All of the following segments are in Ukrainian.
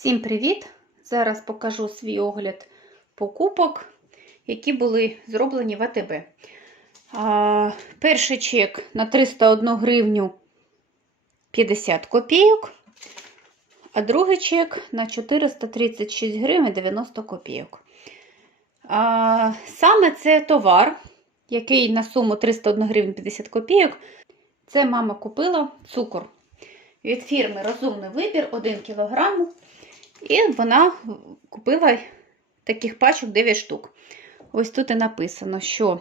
Всім привіт! Зараз покажу свій огляд покупок, які були зроблені в АТБ. Перший чек на 301 гривню 50 копійок, а другий чек на 436 гривень 90 копійок. Саме це товар, який на суму 301 гривень 50 копійок. Це мама купила цукор від фірми Розумний вибір 1 кг. І вона купила таких пачок 9 штук. Ось тут і написано, що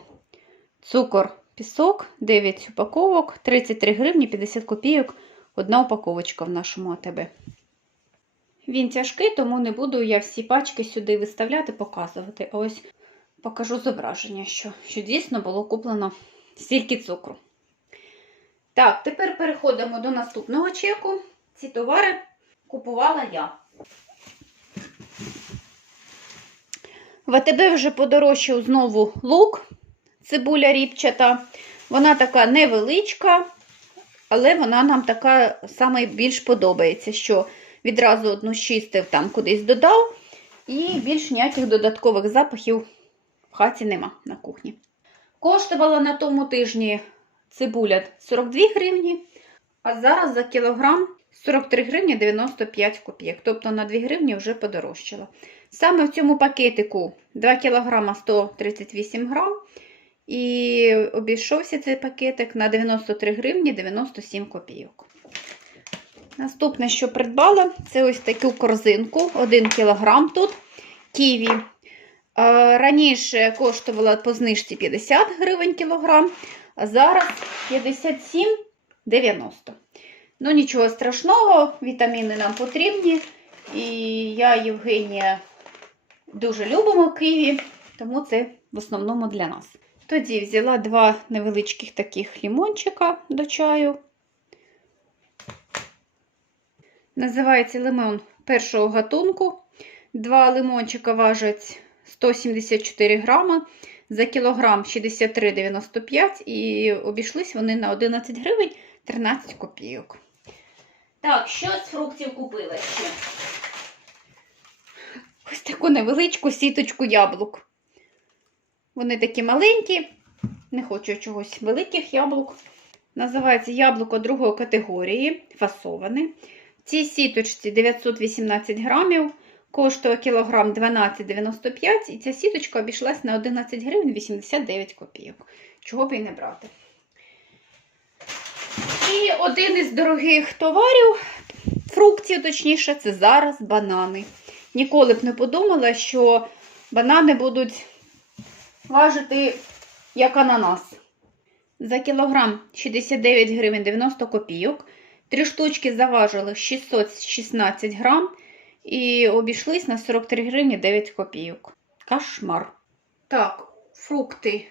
цукор, пісок, 9 упаковок, 33 гривні 50 копійок, одна упаковочка в нашому АТБ. Він тяжкий, тому не буду я всі пачки сюди виставляти, показувати. А ось покажу зображення, що, що дійсно було куплено стільки цукру. Так, тепер переходимо до наступного чеку. Ці товари купувала я. В АТБ вже подорожчав знову лук, цибуля ріпчата. Вона така невеличка, але вона нам така саме більш подобається, що відразу одну чистив, там кудись додав, і більш ніяких додаткових запахів в хаті нема на кухні. Коштувала на тому тижні цибуля 42 гривні, а зараз за кілограм 43 гривні 95 копійок, тобто на 2 гривні вже подорожчала. Саме в цьому пакетику 2 кг 138 грам. І обійшовся цей пакетик на 93 гривні 97 копійок. Наступне, що придбала, це ось таку корзинку 1 кг тут ківі. Раніше коштувала по знижці 50 гривень кілограм, а зараз 57,90. Ну, нічого страшного, вітаміни нам потрібні. І я, Євгенія, дуже любимо киві, тому це в основному для нас. Тоді взяла два невеличких таких лімончика до чаю. Називається лимон першого гатунку. Два лимончика важать 174 грама. За кілограм 63,95 і обійшлись вони на 11 гривень 13 копійок. Так, що з фруктів купила ще? Ось таку невеличку сіточку яблук. Вони такі маленькі, не хочу чогось великих яблук. Називається яблуко другої категорії, фасоване. В цій сіточці 918 грамів, коштує кілограм 12,95 і ця сіточка обійшлась на 11 гривень 89 копійок. Чого б і не брати. І один із дорогих товарів, фруктів, точніше, це зараз банани. Ніколи б не подумала, що банани будуть важити як ананас. За кілограм 69 гривень 90 копійок. Три штучки заважили 616 грам і обійшлись на 43 гривні 9 копійок. Кошмар. Так, фрукти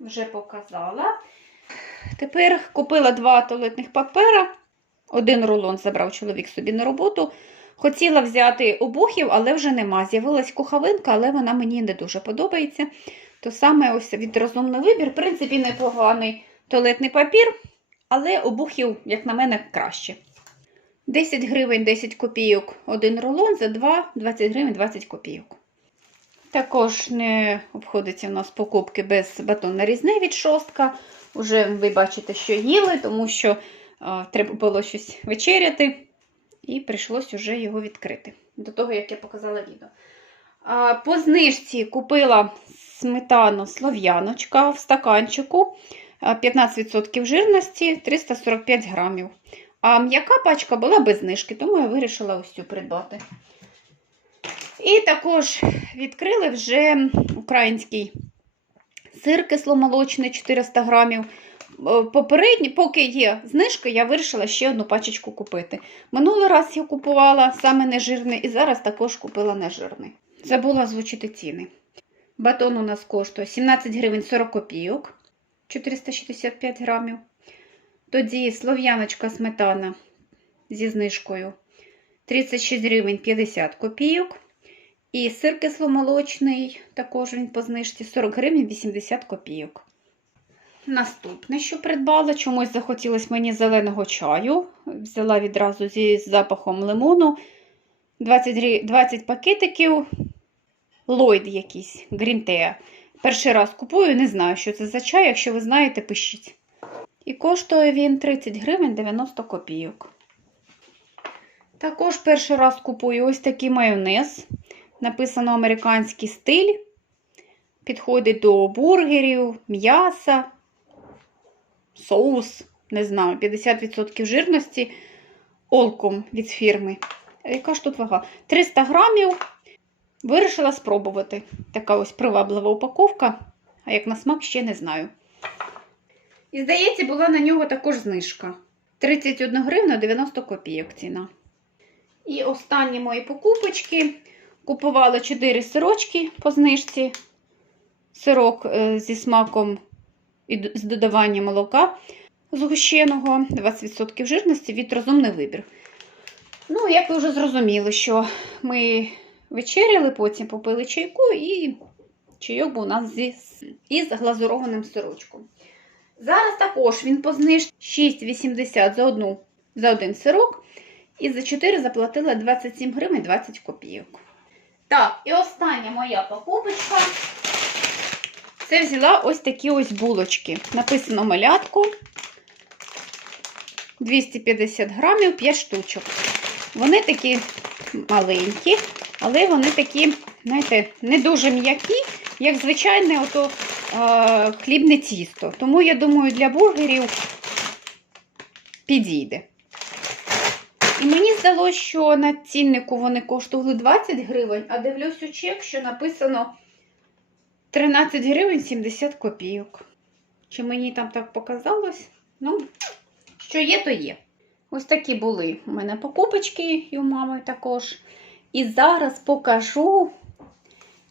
вже показала. Тепер купила два туалетних папера. Один рулон забрав чоловік собі на роботу. Хотіла взяти обухів, але вже нема. З'явилась куховинка, але вона мені не дуже подобається. То саме ось від вибір, в принципі, непоганий туалетний папір, але обухів, як на мене, краще. 10 гривень 10 копійок один рулон, за 2 20 гривень 20 копійок. Також не обходиться у нас покупки без батон нарізний від шостка. Уже ви бачите, що їли, тому що а, треба було щось вечеряти, і прийшлось вже його відкрити. До того, як я показала відео. По знижці купила сметану слов'яночка в стаканчику 15% жирності 345 грамів. А м'яка пачка була без знижки, тому я вирішила ось цю придбати. І також відкрили вже український сир кисломолочний 400 грамів. Попередні, поки є знижка, я вирішила ще одну пачечку купити. Минулий раз я купувала саме нежирний, і зараз також купила нежирний. Забула озвучити ціни. Батон у нас коштує 17 гривень 40 копійок, 465 грамів. Тоді слов'яночка сметана зі знижкою 36 гривень 50 копійок. І сир кисломолочний, також він по знижці 40 гривень 80 копійок. Наступне, що придбала, чомусь захотілося мені зеленого чаю. Взяла відразу зі запахом лимону. 20, 20 пакетиків Lloyd якийсь, Green Перший раз купую, не знаю, що це за чай. Якщо ви знаєте, пишіть. І коштує він 30 гривень 90 копійок. Також перший раз купую ось такий майонез. Написано американський стиль. Підходить до бургерів, м'яса, соус, не знаю, 50% жирності олком від фірми. Яка ж тут вага? 300 грамів. Вирішила спробувати. Така ось приваблива упаковка, а як на смак ще не знаю. І, здається, була на нього також знижка. 31 гривна 90 копійок ціна. І останні мої покупочки. Купувала 4 сирочки по знижці. Сирок е, зі смаком і з додаванням молока згущеного, 20% жирності від розумний вибір. Ну, як ви вже зрозуміли, що ми вечеряли, потім попили чайку і чайок був у нас зі, із глазурованим сирочком. Зараз також він по знижці 6,80 за, одну, за один сирок. І за 4 заплатила 27 гривень 20 копійок. Так, і остання моя покупочка. Це взяла ось такі ось булочки. Написано малятку. 250 грамів, 5 штучок. Вони такі маленькі, але вони такі, знаєте, не дуже м'які, як звичайне ото, е, хлібне тісто. Тому, я думаю, для бургерів підійде. І мені здалося, що на ціннику вони коштували 20 гривень, а дивлюсь у чек, що написано 13 гривень 70 копійок. Чи мені там так показалось? Ну, що є, то є. Ось такі були у мене покупочки і у мами також. І зараз покажу,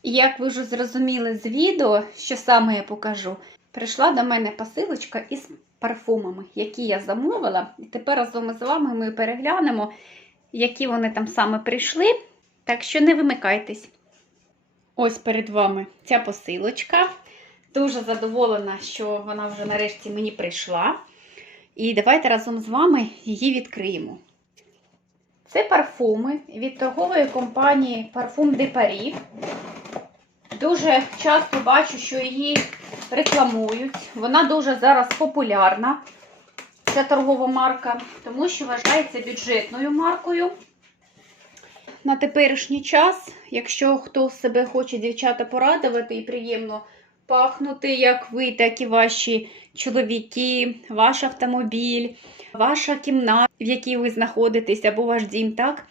як ви вже зрозуміли з відео, що саме я покажу. Прийшла до мене посилочка із парфумами, які я замовила. І тепер разом із вами ми переглянемо, які вони там саме прийшли. Так що не вимикайтесь. Ось перед вами ця посилочка. Дуже задоволена, що вона вже нарешті мені прийшла. І давайте разом з вами її відкриємо. Це парфуми від торгової компанії Parfum de Paris. Дуже часто бачу, що її рекламують. Вона дуже зараз популярна, ця торгова марка, тому що вважається бюджетною маркою. На теперішній час, якщо хто себе хоче дівчата порадувати і приємно пахнути, як ви, так і ваші чоловіки, ваш автомобіль, ваша кімната, в якій ви знаходитесь, або ваш дім, так?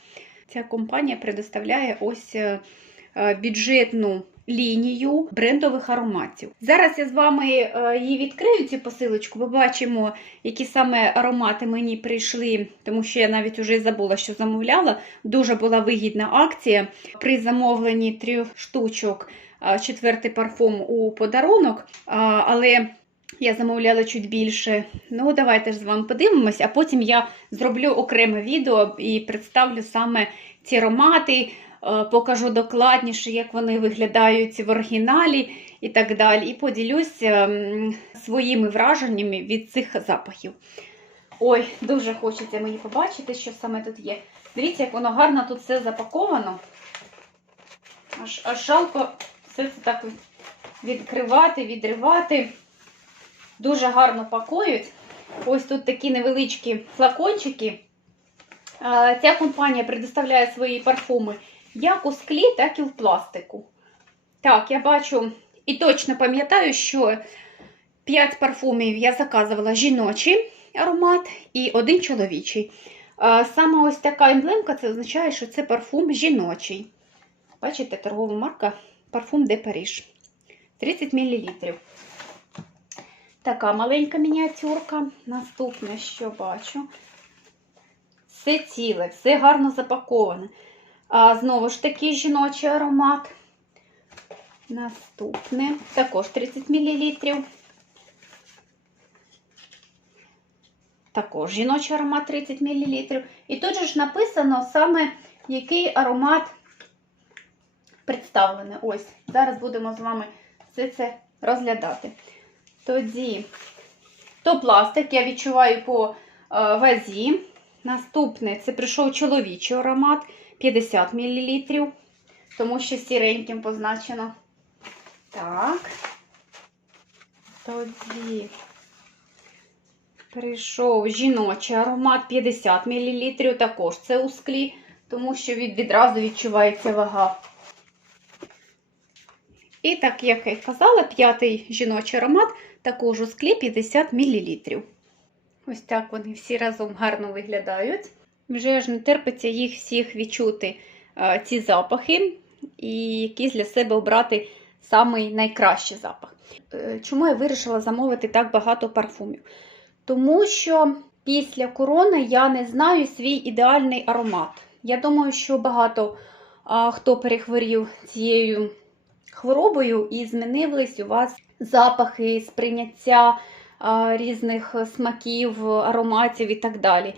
Ця компанія предоставляє ось е, е, бюджетну лінію брендових ароматів. Зараз я з вами е, її відкрию цю посилочку. Побачимо, які саме аромати мені прийшли, тому що я навіть вже забула, що замовляла. Дуже була вигідна акція. При замовленні трьох штучок четвертий парфум у подарунок, але я замовляла чуть більше. Ну, давайте ж з вами подивимось, а потім я зроблю окреме відео і представлю саме ці аромати, покажу докладніше, як вони виглядають в оригіналі і так далі. І поділюсь ем, своїми враженнями від цих запахів. Ой, дуже хочеться мені побачити, що саме тут є. Дивіться, як воно гарно тут все запаковано. Аж, аж жалко все це так відкривати, відривати. Дуже гарно пакують. Ось тут такі невеличкі флакончики. Ця компанія предоставляє свої парфуми як у склі, так і в пластику. Так, я бачу і точно пам'ятаю, що 5 парфумів я заказувала жіночий аромат і один чоловічий. Саме ось така емблемка це означає, що це парфум жіночий. Бачите, торгова марка Парфум де Париж. 30 мл. Така маленька мініатюрка. Наступне, що бачу. Все ціле, все гарно запаковане. А, знову ж таки, жіночий аромат. Наступне. Також 30 мл. Також жіночий аромат 30 мл. І тут же ж написано саме, який аромат представлений. Ось, зараз будемо з вами все це розглядати. Тоді, то пластик, я відчуваю по е, вазі. Наступне це прийшов чоловічий аромат 50 мл, тому що сіреньким позначено. Так. Тоді прийшов жіночий аромат 50 мл, також це у склі, тому що від, відразу відчувається вага. І так, як я казала, п'ятий жіночий аромат також у склі 50 мл. Ось так вони всі разом гарно виглядають. Вже ж не терпиться їх всіх відчути ці запахи і якийсь для себе обрати самий найкращий запах. Е, Чому я вирішила замовити так багато парфумів? Тому що після корони я не знаю свій ідеальний аромат. Я думаю, що багато а, хто перехворів цією хворобою і змінились у вас запахи, сприйняття різних смаків, ароматів і так далі.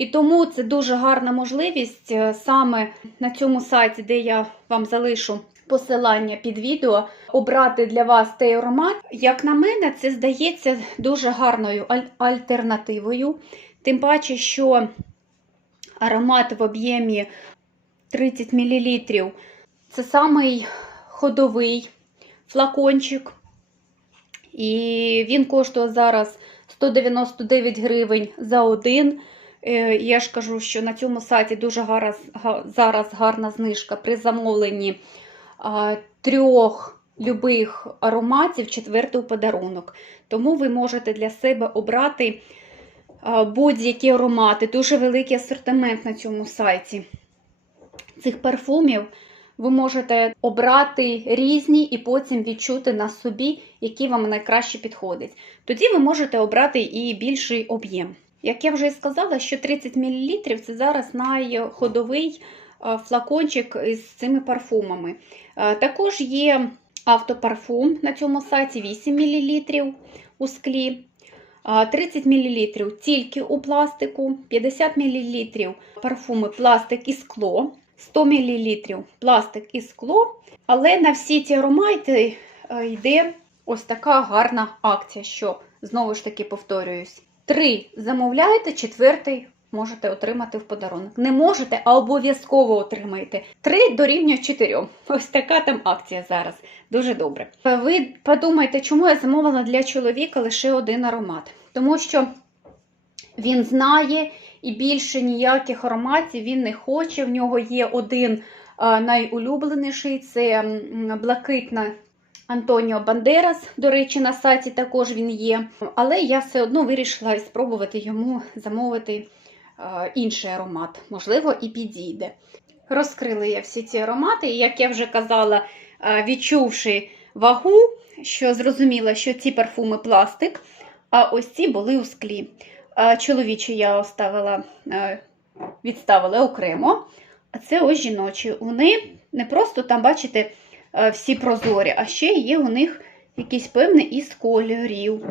І тому це дуже гарна можливість е, саме на цьому сайті, де я вам залишу посилання під відео, обрати для вас той аромат. Як на мене, це здається дуже гарною аль- альтернативою. Тим паче, що аромат в об'ємі 30 мл це самий ходовий флакончик. І він коштує зараз 199 гривень за один. Е, Я ж кажу, що на цьому сайті дуже гара- зараз гарна знижка при замовленні трьох любих ароматів, четвертий подарунок. Тому ви можете для себе обрати будь-які аромати. Дуже великий асортимент на цьому сайті. Цих парфумів ви можете обрати різні і потім відчути на собі, які вам найкраще підходять. Тоді ви можете обрати і більший об'єм. Як я вже і сказала, що 30 мл це зараз найходовий е, флакончик із цими парфумами. Е, Також є автопарфум на цьому сайті 8 мл у склі. 30 мл тільки у пластику, 50 мл парфуми пластик і скло, 100 мл пластик і скло. Але на всі ці аромати е, йде ось така гарна акція, що знову ж таки повторююсь. Три замовляєте, четвертий можете отримати в подарунок. Не можете, а обов'язково отримаєте. Три дорівнює чотирьом. Ось така там акція зараз. Дуже добре. Ви подумайте, чому я замовила для чоловіка лише один аромат. Тому що він знає і більше ніяких ароматів він не хоче. В нього є один найулюбленіший це блакитна Антоніо Бандерас. До речі, на сайті також він є. Але я все одно вирішила спробувати йому замовити а, інший аромат. Можливо, і підійде. Розкрила я всі ці аромати, і як я вже казала, а, відчувши вагу, що зрозуміла, що ці парфуми пластик, а ось ці були у склі. А Чоловічі я оставила, е, відставила окремо. А це ось жіночі. Вони не просто там, бачите, е, всі прозорі, а ще є у них якийсь певний із кольорів.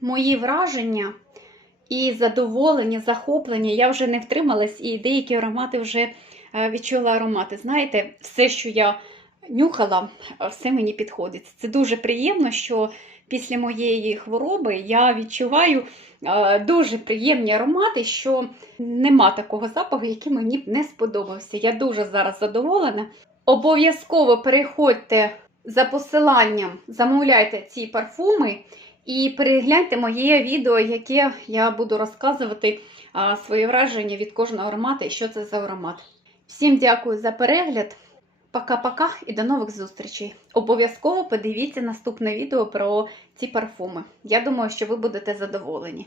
Мої враження і задоволення, захоплення, я вже не втрималась, і деякі аромати вже е, відчула аромати. Знаєте, все, що я нюхала, е, все мені підходить. Це дуже приємно, що після моєї хвороби я відчуваю е, дуже приємні аромати, що нема такого запаху, який мені б не сподобався. Я дуже зараз задоволена. Обов'язково переходьте за посиланням, замовляйте ці парфуми і перегляньте моє відео, яке я буду розказувати а, свої враження від кожного аромату і що це за аромат. Всім дякую за перегляд. Пока-пока і до нових зустрічей. Обов'язково подивіться наступне відео про ці парфуми. Я думаю, що ви будете задоволені.